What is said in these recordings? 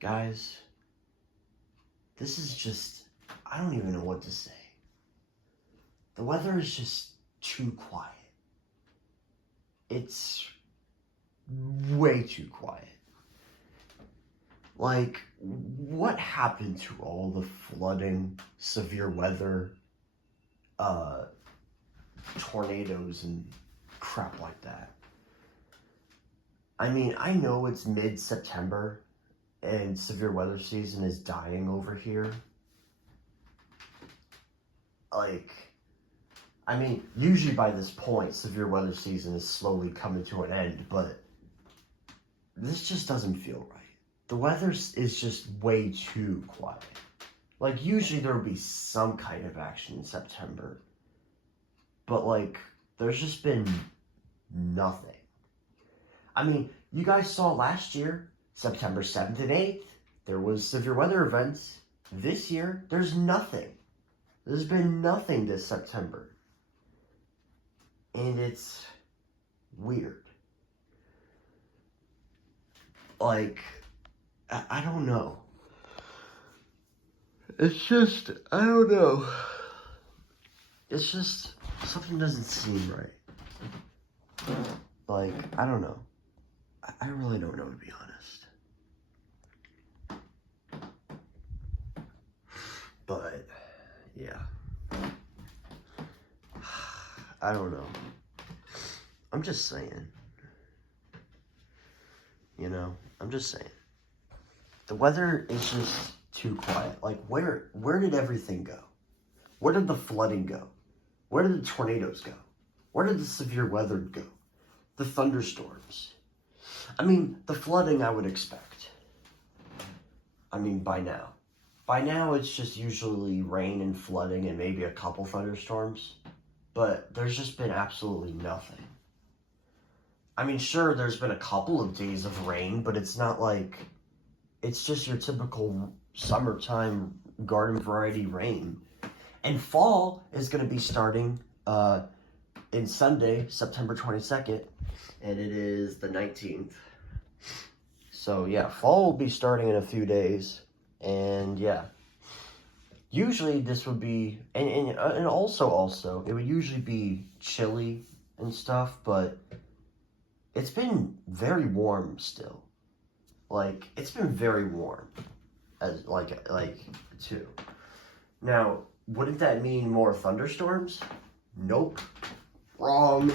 Guys, this is just, I don't even know what to say. The weather is just too quiet. It's way too quiet. Like, what happened to all the flooding, severe weather, tornadoes and crap like that? I mean, I know it's mid-September and severe weather season is dying over here. Like, I mean, usually by this point, severe weather season is slowly coming to an end, but this just doesn't feel right. The weather is just way too quiet. Like, usually there would be some kind of action in September, but like, there's just been nothing. I mean, you guys saw last year, September 7th and 8th, there was severe weather events. This year, there's nothing. There's been nothing this September. And it's weird. Like, I don't know. It's just, I don't know. It's just, something doesn't seem right. Like, I don't know. I really don't know, to be honest. But, yeah. I don't know. I'm just saying. You know, I'm just saying. The weather is just too quiet. Like, where did everything go? Where did the flooding go? Where did the tornadoes go? Where did the severe weather go? The thunderstorms. I mean, the flooding I would expect. I mean, by now. By now, it's just usually rain and flooding and maybe a couple thunderstorms. But there's just been absolutely nothing. I mean, sure, there's been a couple of days of rain, but it's not like... It's just your typical summertime garden variety rain. And fall is going to be starting in Sunday, September 22nd. And it is the 19th. So, yeah, fall will be starting in a few days. And, yeah. Usually this would be... And also, it would usually be chilly and stuff. But it's been very warm still. Like, it's been very warm, as too. Now, wouldn't that mean more thunderstorms? Nope. Wrong.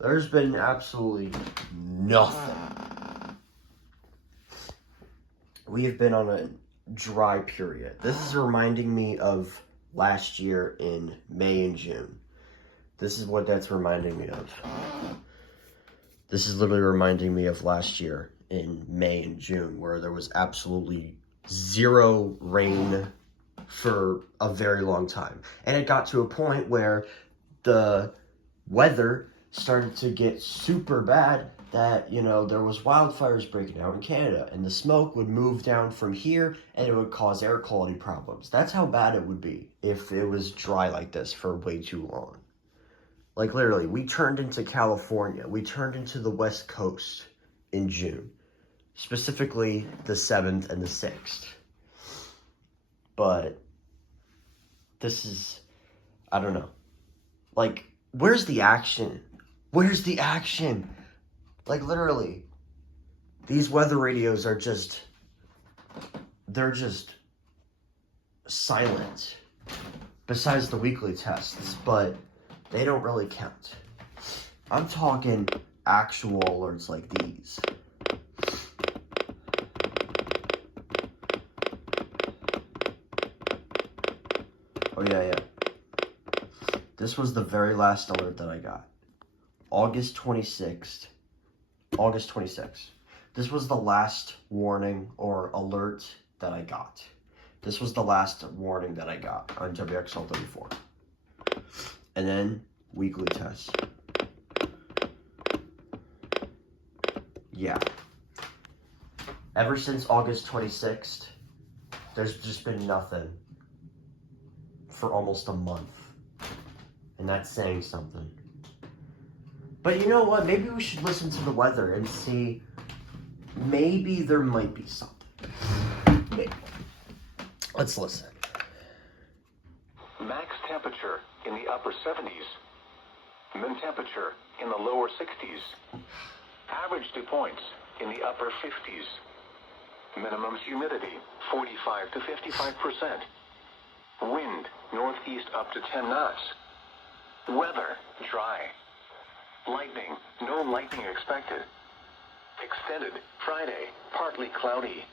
There's been absolutely nothing. We have been on a dry period. This is reminding me of last year in May and June. This is what that's reminding me of. This is literally reminding me of last year in May and June, where there was absolutely zero rain for a very long time. And it got to a point where the weather started to get super bad that, you know, there was wildfires breaking out in Canada, and the smoke would move down from here and it would cause air quality problems. That's how bad it would be if it was dry like this for way too long. Like, literally, we turned into California. We turned into the West Coast in June. Specifically, the 7th and the 6th. But this is, I don't know. Like, where's the action? Where's the action? Like, literally, these weather radios are just, they're just silent. Besides the weekly tests, but they don't really count. I'm talking actual alerts like these. Oh, yeah. This was the very last alert that I got. August 26th. This was the last warning or alert that I got. This was the last warning that I got on WXL34. And then, weekly tests. Yeah. Ever since August 26th, there's just been nothing for almost a month. And that's saying something. But you know what? Maybe we should listen to the weather and see. Maybe there might be something. Let's listen. Max temperature in the upper 70s. Min temperature in the lower 60s. Average dew points in the upper 50s. Minimum humidity 45 to 55%. Wind northeast up to 10 knots. Weather dry. Lightning, no lightning expected. Extended Friday, partly cloudy.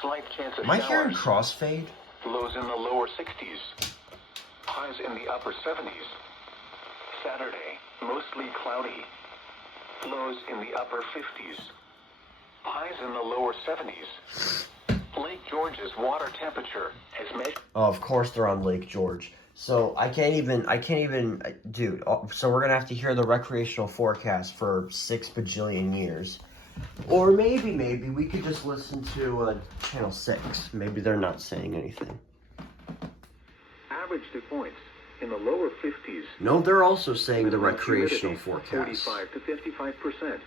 Slight chance of Am I hearing showers. crossfade? Lows in the lower 60s. Highs in the upper 70s. Saturday, mostly cloudy. Lows in the upper 50s. Highs in the lower 70s. Lake George's water temperature has measured. Oh, of course they're on Lake George. So I can't even, dude. So we're gonna have to hear the recreational forecast for 6 bajillion years. Or maybe we could just listen to Channel 6. Maybe they're not saying anything. Average dew points in the lower 50s. No, they're also saying the Minimum recreational humidity, forecast. 45 to 55%.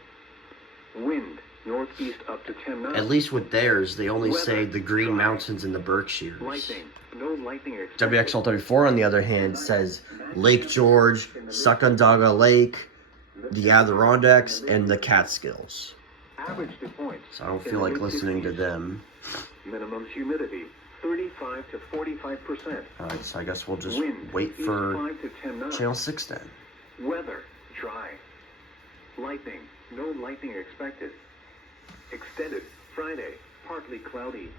Wind northeast up to 10 knots. At least with theirs, they only say Weather, the Green dry. Mountains and the Berkshires. Lightning, no lightning expected. WXL34, on the other hand, says Lake George, Sacandaga Lake, the Adirondacks, and the Catskills. Average dew points. So I don't in feel the like listening to mid-60s. them. Minimum humidity 35 to 45%. Alright, so I guess we'll just Wind wait east for 5 to 10 knots. Channel 6 then. Weather dry. Lightning, no lightning expected. Extended Friday, partly cloudy.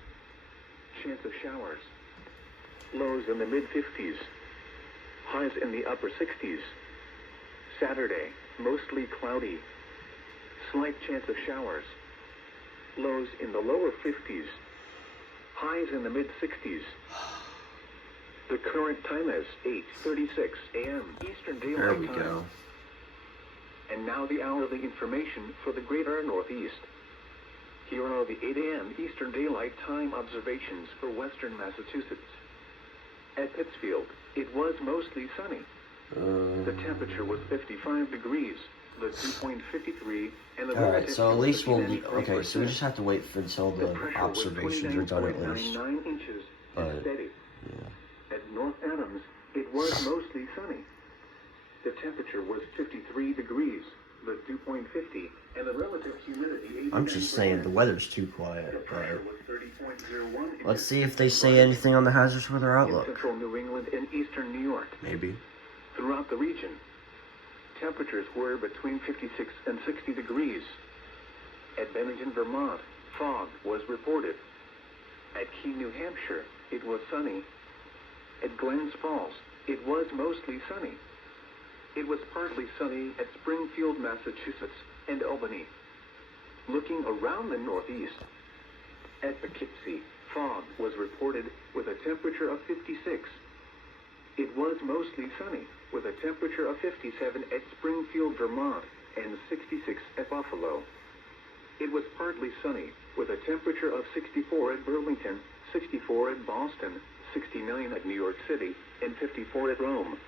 Chance of showers. Lows in the mid-50s. Highs in the upper 60s. Saturday, mostly cloudy. Slight chance of showers. Lows in the lower 50s. Highs in the mid-60s. The current time is 8:36 a.m. Eastern There Daylight we Time. go. And now the hourly information for the greater Northeast. Here are the 8 a.m. Eastern Daylight Time observations for western Massachusetts. At Pittsfield, it was mostly sunny. The temperature was 55 degrees, the dew point 53, and the Alright, relative so at least we'll... humidity Okay, so we 93%. just have to wait until The the pressure observations are was done at least. 29.99 inches and But, steady. yeah. At North Adams, it was mostly sunny. The temperature was 53 degrees, the dew point 50, and the relative humidity 89%. I'm just saying, the weather's too quiet. The But pressure was 30.01 inches. let's see if they say anything on the hazardous weather In outlook. central New England and eastern New York. Maybe. Throughout the region, temperatures were between 56 and 60 degrees. At Bennington, Vermont, fog was reported. At Key, New Hampshire, it was sunny. At Glens Falls, it was mostly sunny. It was partly sunny at Springfield, Massachusetts, and Albany. Looking around the Northeast, at Poughkeepsie, fog was reported with a temperature of 56. It was mostly sunny, with a temperature of 57 at Springfield, Vermont, and 66 at Buffalo. It was partly sunny, with a temperature of 64 at Burlington, 64 at Boston, 69 at New York City, and 54 at Rome.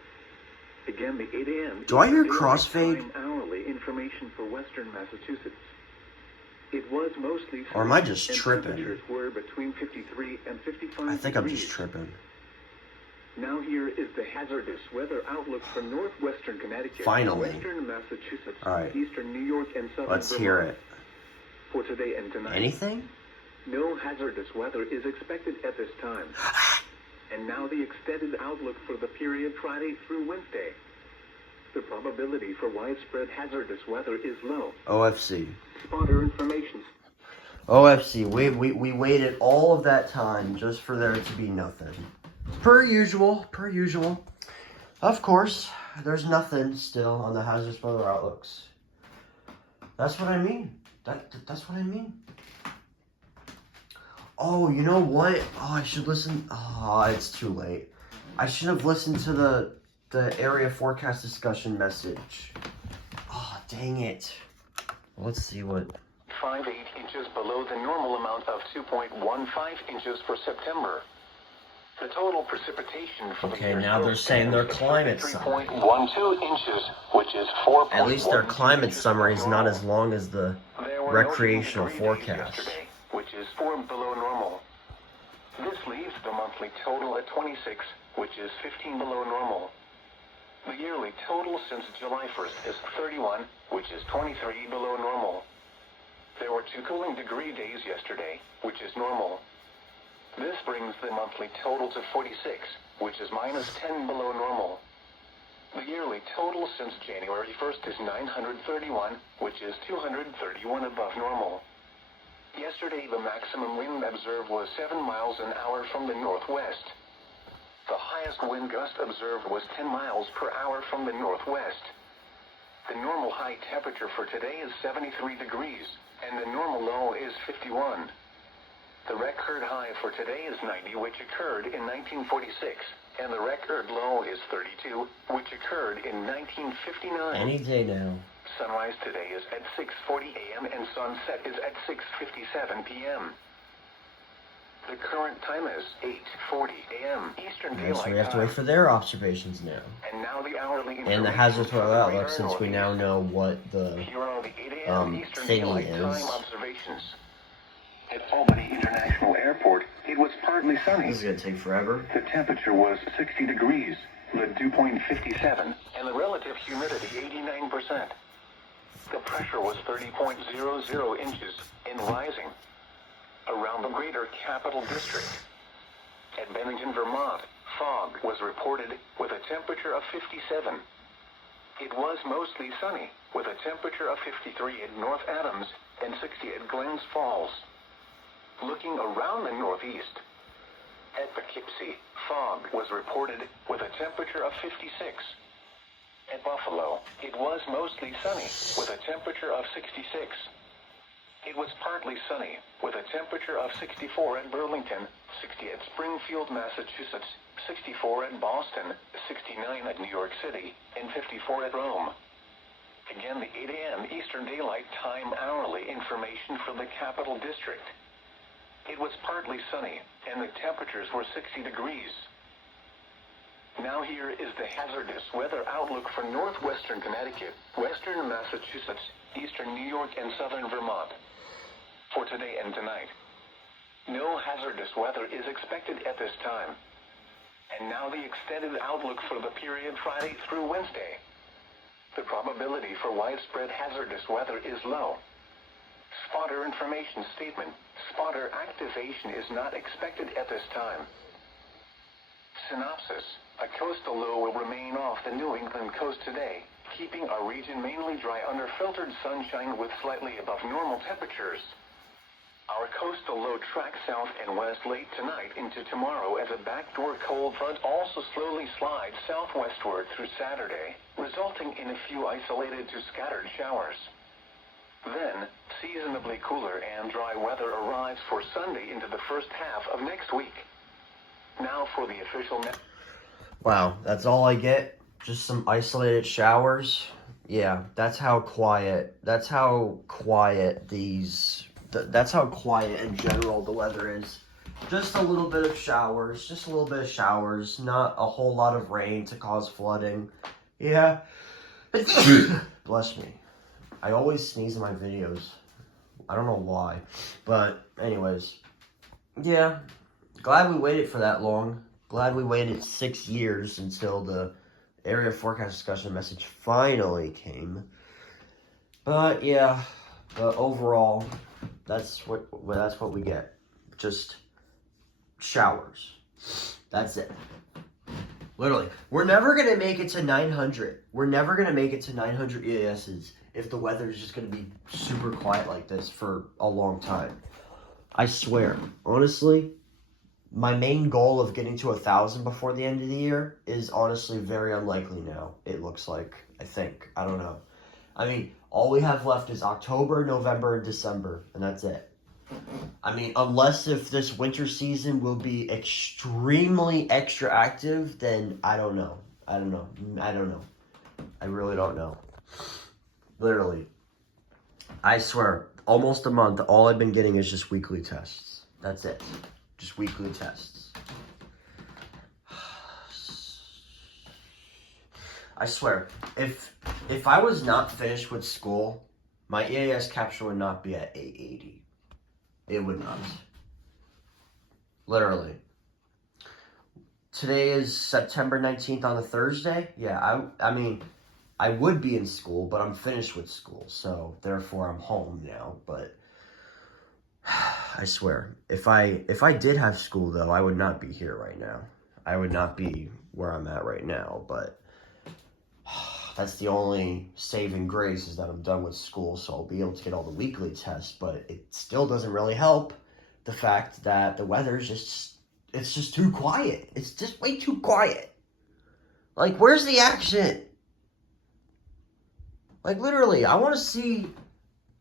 Again, the 8 a.m. Do I hear Daylight crossfade? Time hourly information for western Massachusetts. It was mostly sunny, Or am I just and tripping? temperatures were between 53 and 55 I think I'm degrees. just tripping. Now here is the hazardous weather outlook for northwestern Connecticut, Finally. western Massachusetts, All right. eastern New York, and southern Let's Vermont. hear it. For today and tonight. Anything? No hazardous weather is expected at this time. And now the extended outlook for the period Friday through Wednesday. The probability for widespread hazardous weather is low. OFC. Spotter information. OFC. We waited all of that time just for there to be nothing. Per usual. Of course, there's nothing still on the hazardous weather outlooks. That's what I mean. That's what I mean. Oh, you know what? Oh, I should listen. Oh, it's too late. I should have listened to the area forecast discussion message. Oh, dang it. Let's see what... 5.8 inches below the normal amount of 2.15 inches for September. The total precipitation for the Okay, year now they're saying their is climate summary. 3.12 inches, which is 4. At least their climate summary is not as long as the There were no recreational heat degrees forecast. yesterday, which is 4 below normal. This leaves the monthly total at 26, which is 15 below normal. The yearly total since July 1st is 31, which is 23 below normal. There were 2 cooling degree days yesterday, which is normal. This brings the monthly total to 46, which is minus 10 below normal. The yearly total since January 1st is 931, which is 231 above normal. Yesterday, the maximum wind observed was 7 miles an hour from the northwest. The highest wind gust observed was 10 miles per hour from the northwest. The normal high temperature for today is 73 degrees, and the normal low is 51. The record high for today is 90, which occurred in 1946, and the record low is 32, which occurred in 1959. Any day now. Sunrise today is at 6:40 a.m. and sunset is at 6:57 p.m. The current time is 8:40 a.m. Eastern So Daylight we have to Time. wait for their observations now. And now the hourly And the Hazard Throw Outlook, since we now know what the Here are the 8 a.m. Eastern thingy Daylight is. Time observations. At Albany International Airport, it was partly sunny. This is gonna take forever. The temperature was 60 degrees, the dew point 57, and the relative humidity 89%. The pressure was 30.00 inches and rising. Around the greater capital district. At Bennington, Vermont, fog was reported with a temperature of 57. It was mostly sunny, with a temperature of 53 at North Adams and 60 at Glens Falls. Looking around the northeast, at Poughkeepsie, fog was reported with a temperature of 56. At Buffalo, it was mostly sunny, with a temperature of 66. It was partly sunny, with a temperature of 64 at Burlington, 60 at Springfield, Massachusetts, 64 at Boston, 69 at New York City, and 54 at Rome. Again, the 8 a.m. Eastern Daylight Time hourly information for the Capital District. It was partly sunny, and the temperatures were 60 degrees. Now here is the hazardous weather outlook for northwestern Connecticut, western Massachusetts, eastern New York, and southern Vermont. For today and tonight. No hazardous weather is expected at this time. And now the extended outlook for the period Friday through Wednesday. The probability for widespread hazardous weather is low. Spotter information statement. Spotter activation is not expected at this time. Synopsis. A coastal low will remain off the New England coast today, keeping our region mainly dry under filtered sunshine with slightly above normal temperatures. Our coastal low tracks south and west late tonight into tomorrow as a backdoor cold front also slowly slides southwestward through Saturday, resulting in a few isolated to scattered showers. Then, seasonably cooler and dry weather arrives for Sunday into the first half of next week. Now for the official... Wow, that's all I get? Just some isolated showers? Yeah, that's how quiet these... That's how quiet in general the weather is. Just a little bit of showers, not a whole lot of rain to cause flooding. Yeah. Bless me. I always sneeze in my videos. I don't know why. But anyways. Yeah. Glad we waited for that long. Glad we waited 6 years until the area forecast discussion message finally came. But yeah, but overall, that's what we get. Just showers. That's it. Literally, we're never gonna make it to 900. We're never gonna make it to 900 EASs if the weather is just gonna be super quiet like this for a long time. I swear, honestly, my main goal of getting to 1,000 before the end of the year is honestly very unlikely now. It looks like, I think, I don't know. I mean, all we have left is October, November, and December, and that's it. I mean, unless if this winter season will be extremely extra active, then I don't know. I really don't know. Literally. I swear, almost a month, all I've been getting is just weekly tests. That's it. Just weekly tests. I swear, if I was not finished with school, my EAS capture would not be at 880. It would not. Literally. Today is September 19th on a Thursday. Yeah, I mean, I would be in school, but I'm finished with school, so therefore I'm home now. But I swear, if I did have school though, I would not be here right now. I would not be where I'm at right now, but that's the only saving grace is that I'm done with school, so I'll be able to get all the weekly tests, but it still doesn't really help the fact that the weather's it's just too quiet. It's just way too quiet. Like, where's the action? Like, literally, I want to see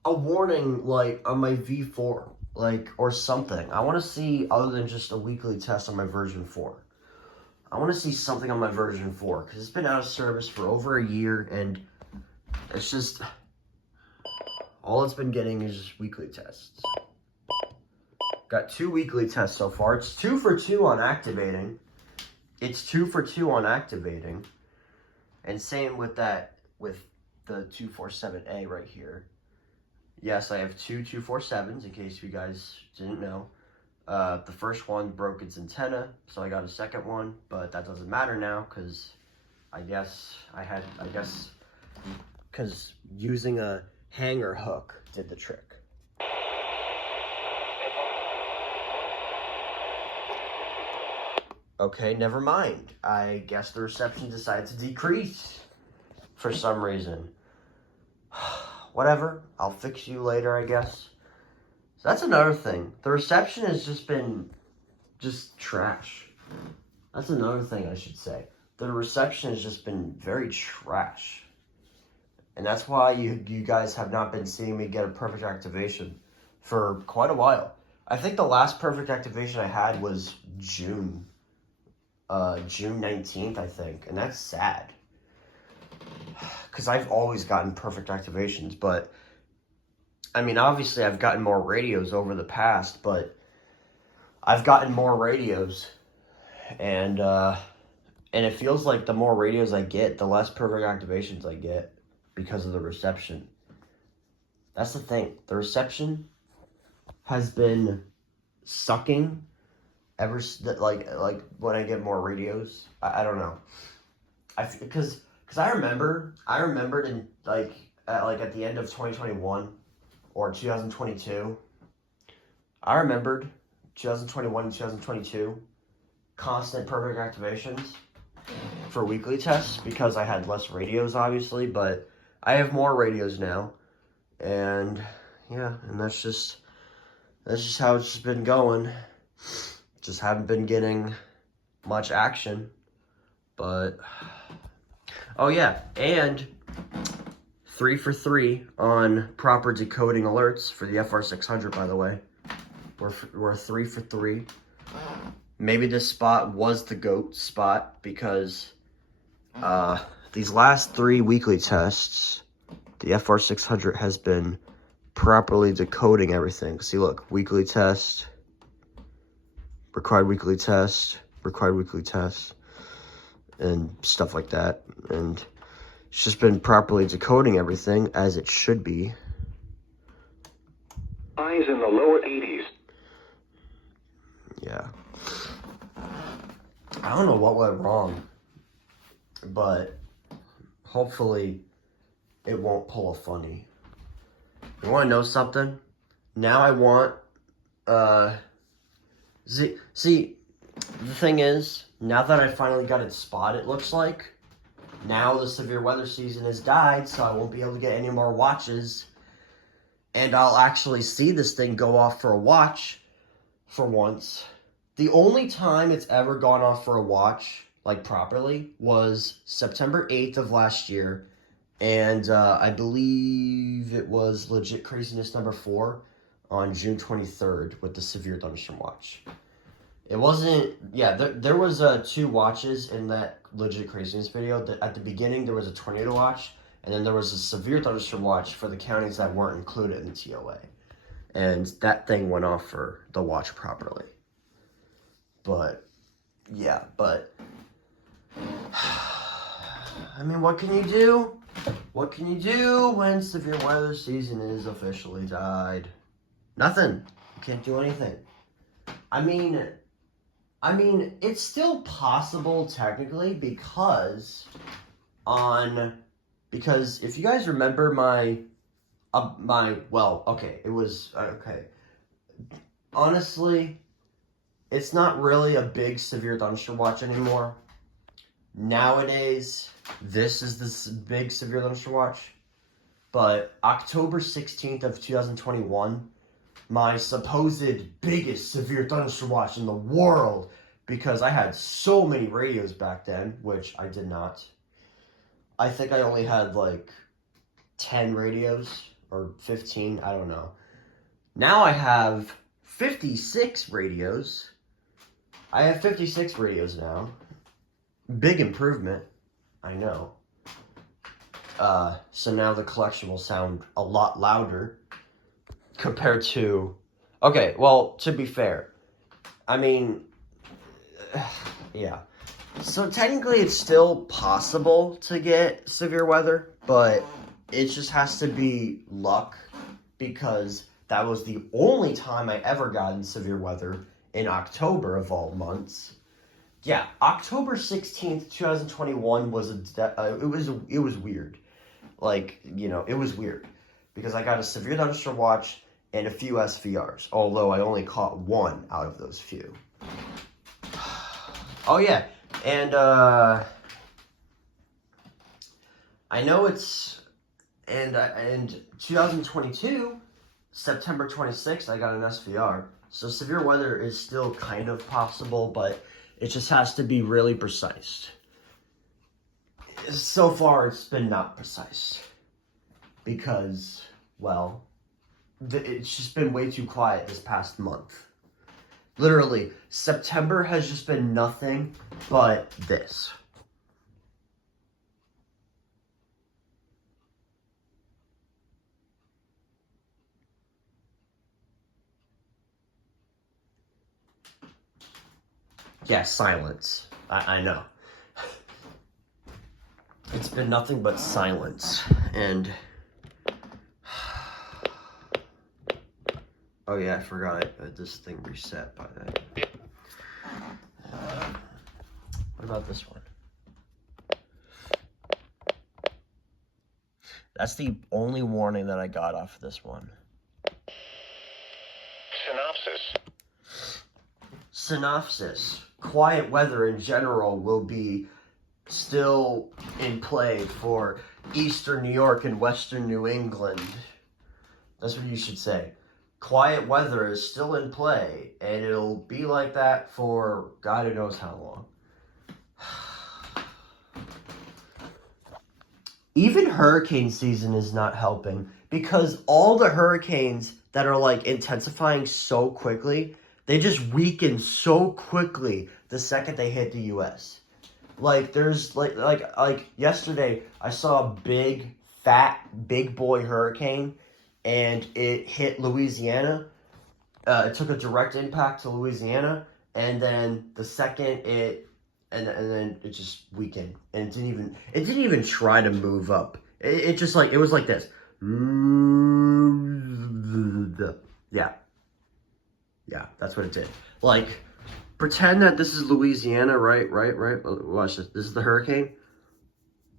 a warning, like, on my V4, like, or something. I want to see, other than just a weekly test on my version 4. I want to see something on my version 4, because it's been out of service for over a year, and it's just, all it's been getting is just weekly tests. Got 2 weekly tests so far. It's 2 for 2 on activating. It's 2 for 2 on activating. And same with that, with the 247A right here. Yes, I have 2 247s, in case you guys didn't know. The first one broke its antenna, so I got a second one, but that doesn't matter now, because because using a hanger hook did the trick. Okay, never mind. I guess the reception decided to decrease for some reason. Whatever, I'll fix you later, I guess. So that's another thing. The reception has just been trash. That's another thing I should say. The reception has just been very trash. And that's why you guys have not been seeing me get a perfect activation for quite a while. I think the last perfect activation I had was June 19th, I think. And that's sad. Because I've always gotten perfect activations, but I mean, obviously I've gotten more radios over the past, but I've gotten more radios, and it feels like the more radios I get, the less perfect activations I get because of the reception. That's the thing. The reception has been sucking ever like when I get more radios. I don't know. Because I remembered in at the end of 2021 or 2022. I remembered 2021 and 2022 constant perfect activations for weekly tests because I had less radios, obviously, but I have more radios now, and yeah, and that's just how it's just been going. Just haven't been getting much action, but oh yeah, and 3 for 3 on proper decoding alerts for the FR600, by the way. We're 3 for 3. Maybe this spot was the GOAT spot because these last 3 weekly tests, the FR600 has been properly decoding everything. See, look, weekly test, required weekly test, and stuff like that. And it's just been properly decoding everything as it should be. Highs in the lower 80s. Yeah. I don't know what went wrong, but hopefully it won't pull a funny. You want to know something? Now I want, see, the thing is, now that I finally got it spotted, it looks like, now the severe weather season has died, so I won't be able to get any more watches, and I'll actually see this thing go off for a watch for once. The only time it's ever gone off for a watch, like properly, was September 8th of last year, and I believe it was Legit Craziness number 4 on June 23rd with the severe thunderstorm watch. It wasn't, yeah, there was 2 watches in that Legit Craziness video. At the beginning, there was a tornado watch, and then there was a severe thunderstorm watch for the counties that weren't included in the TOA. And that thing went off for the watch properly. But, yeah, but, I mean, what can you do? What can you do when severe weather season is officially died? Nothing. You can't do anything. I mean, I mean, it's still possible technically because if you guys remember it was okay. Honestly, it's not really a big severe thunderstorm watch anymore. Nowadays, this is the big severe thunderstorm watch. But October 16th of 2021, my supposed biggest severe thunderstorm watch in the world, because I had so many radios back then, which I did not. I think I only had like 10 radios or 15, I don't know. Now I have 56 radios. I have 56 radios now. Big improvement, I know. So now the collection will sound a lot louder compared to... Okay, well, to be fair, I mean, yeah. So technically it's still possible to get severe weather, but it just has to be luck, because that was the only time I ever got in severe weather in October of all months. Yeah, October 16th, 2021 was it was weird. Like, you know, it was weird because I got a severe thunderstorm watch and a few SVRs, although I only caught one out of those few. Oh yeah, and I know it's and 2022 September 26th I got an SVR. So severe weather is still kind of possible, but it just has to be really precise. So far, it's been not precise because, well, it's just been way too quiet this past month. Literally, September has just been nothing but this. Yeah, silence. I know. It's been nothing but silence. And... oh yeah, I forgot this thing reset by then. What about this one? That's the only warning that I got off of this one. Synopsis. Quiet weather in general will be still in play for eastern New York and western New England. That's what you should say. Quiet weather is still in play, and it'll be like that for God knows how long. Even hurricane season is not helping, because all the hurricanes that are like intensifying so quickly, they just weaken so quickly the second they hit the U.S. Like there's like yesterday I saw a big boy hurricane, and it hit Louisiana. It took a direct impact to Louisiana, and then the second and then it just weakened, and it didn't even try to move up. It just like, it was like this. Yeah, that's what it did. Like, pretend that this is Louisiana, right? Watch this. This is the hurricane.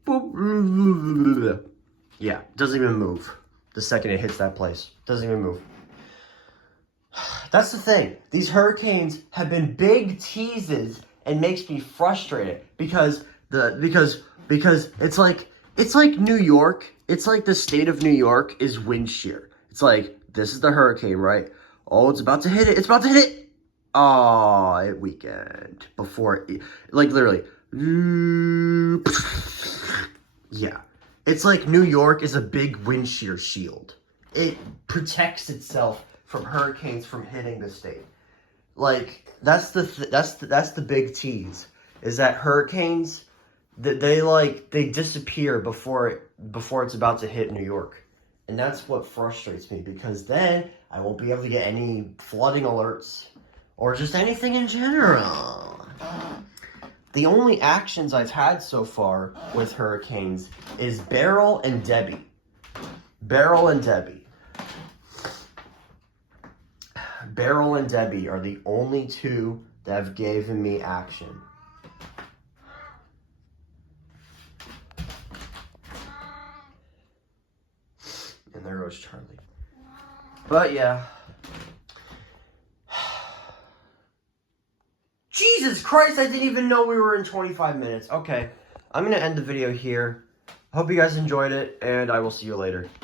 Boop. Yeah, doesn't even move. The second it hits that place, doesn't even move. That's the thing. These hurricanes have been big teases, and makes me frustrated because it's like New York. It's like the state of New York is wind shear. It's like, this is the hurricane, right? Oh, it's about to hit it. It's about to hit it. Oh, it weakened before it, like literally. Yeah. It's like New York is a big wind shear shield. It protects itself from hurricanes from hitting the state. Like, that's the big tease, is that hurricanes, they disappear before it's about to hit New York. And that's what frustrates me, because then I won't be able to get any flooding alerts or just anything in general. The only actions I've had so far with hurricanes is Beryl and Debbie. Beryl and Debbie are the only two They've given me action. And there goes Charlie. But yeah. Jesus Christ, I didn't even know we were in 25 minutes. Okay, I'm going to end the video here. Hope you guys enjoyed it, and I will see you later.